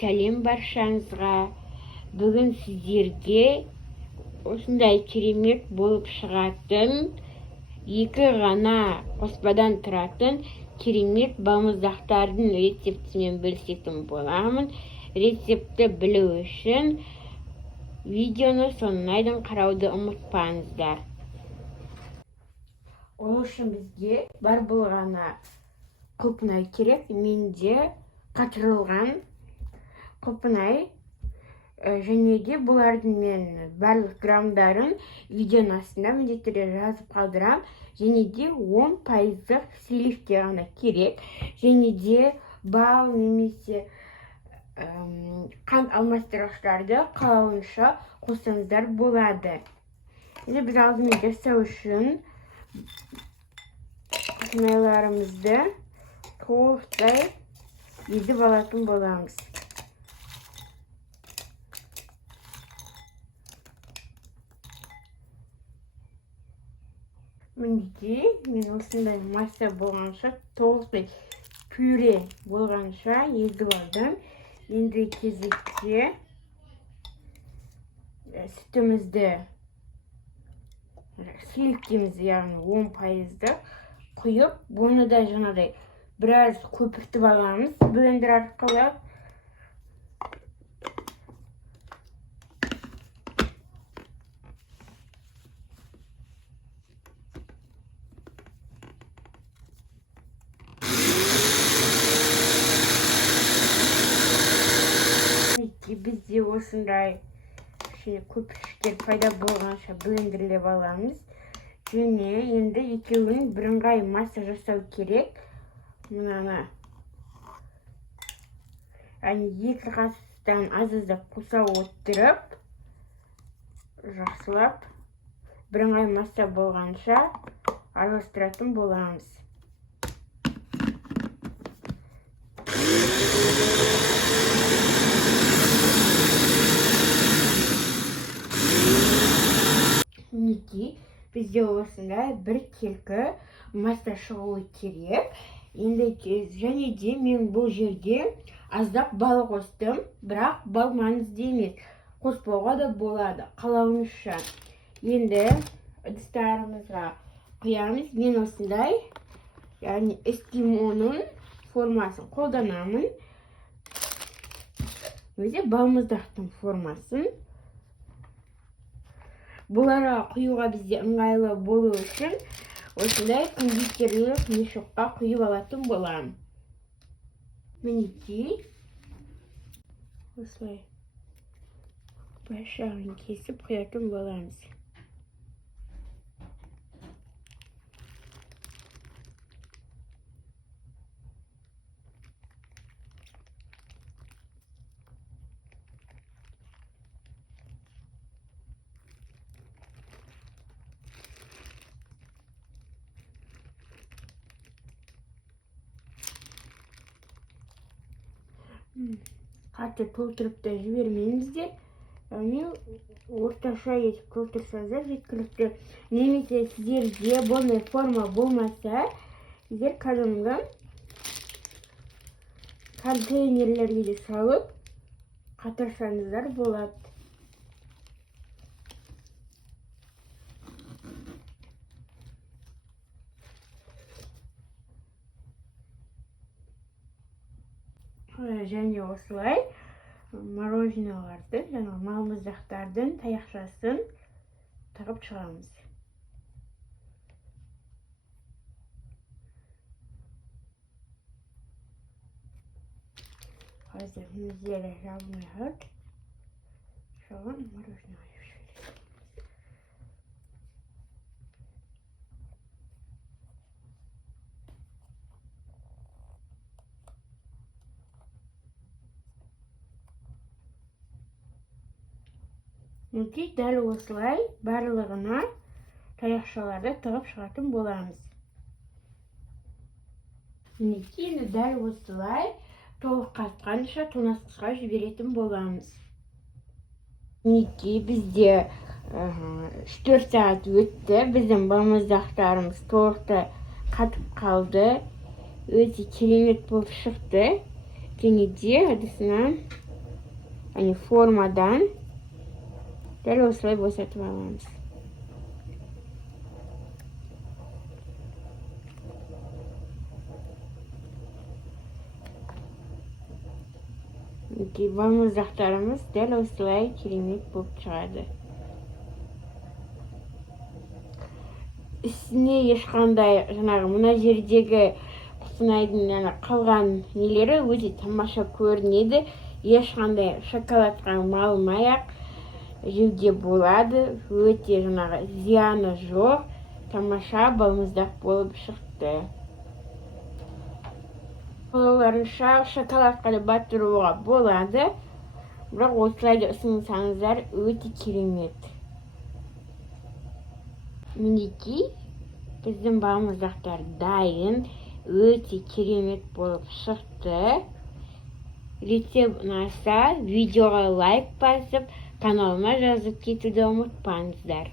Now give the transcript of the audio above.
сәлем баршаңызға. Бүгін сіздерге осындай керемет болып шығатын, екі ғана қоспадан тұратын керемет балмұздақтардың рецептімен бөлісетін боламын. Рецепті білу үшін видеоны соңына дейін қарауды ұмытпаңыздар. Ол үшін бізге бар болғаны құлпынай керек. Менде қатырылған құлпынай және де бұлардың мен барлық граммдарын видеоның астында міндетті түрде жазып қалдырам. Және де 10% сливке ғана керек. Және де бал немесе қант алмастырғыштарды қалауынша қоссаңыздар болады. Енді біз алдымен жасау үшін құлпынайларымызды толықтай езіп алатын боламыз. Мінекей, мен осындай масса болғанша, толықтай пюре болғанша езіп алдым. Енді кезекте сүтімізді, сливкемізді, яғни 10%-ді құйып, бұны да жаңағыдай біраз көпіртіп аламыз блендер арқылы. Бізде осындай көпіршіктер пайда болғанша блендерлеп аламыз. Және енді екеуін бірыңғай масса жасау керек. Мынаны екі қасықтан аз-аздап қоса отырып, жақсылап бірыңғай масса болғанша араластыратын боламыз. Бізде осындай бір келкі масса шығуы керек. Және де мен бұл жерде аздап бал қостым, бірақ бал маңызды емес. Қоспауға да болады, қалауынша. Енді ыдыстарымызға құямыз. Мен осындай, яғни эскимоның формасын қолданамын. Өзі балмұздақтың формасын. Бұларға құюға бізде ыңғайлы болу үшін осындай кондитерлік мешокқа құйып алатын болам. Мінекей, осылай башағын кесіп құятын боламыз. Қатты толтырып та жібермеңіздер. Орташа етіп толтырсаңыздар жеткілікті. Немесе сіздерде бұндай форма болмаса, сіздер кәдімгі контейнерлерге де салып қатырсаңыздар болады. Және осылай мороженаларды, жаңағы балмұздақтардың таяқшасын тағып шығамыз. Қазір өздері жабылмай қалды. Шағын мороженое Мінекей, дәл осылай барлығына таяқшаларды тығып шығатын боламыз. Мінекей, дәл осылай толық қатқанша тоңазытқышқа жіберетін боламыз. Мінекей, бізде 3-4 сағат өтті. Біздің балмұздақтарымыз толықтай қатып қалды. Өте керемет болып шықты. Және де ыдысынан яғни формадан дәл осылай босатып аламыз. Балмұздақтарымыз дәл осылай керемет болып шығады. Үстіне ешқандай мына жердегі құсынайдың қалған нелері өте тамаша көрінеді. Ешқандай шоколадқа малмай-ақ жеуге болады. Өте зияны жоқ, тамаша балмұздақ болып шықты. Оларынша шоколадқа да батыруға болады, бірақ осылай да ұсынсаңыздар өте керемет. Мінекей, біздің балмұздақтар дайын, өте керемет болып шықты. Рецепт ұнаса, видеоға лайк басып, каналыма жазып кетуді ұмытпаңыздар.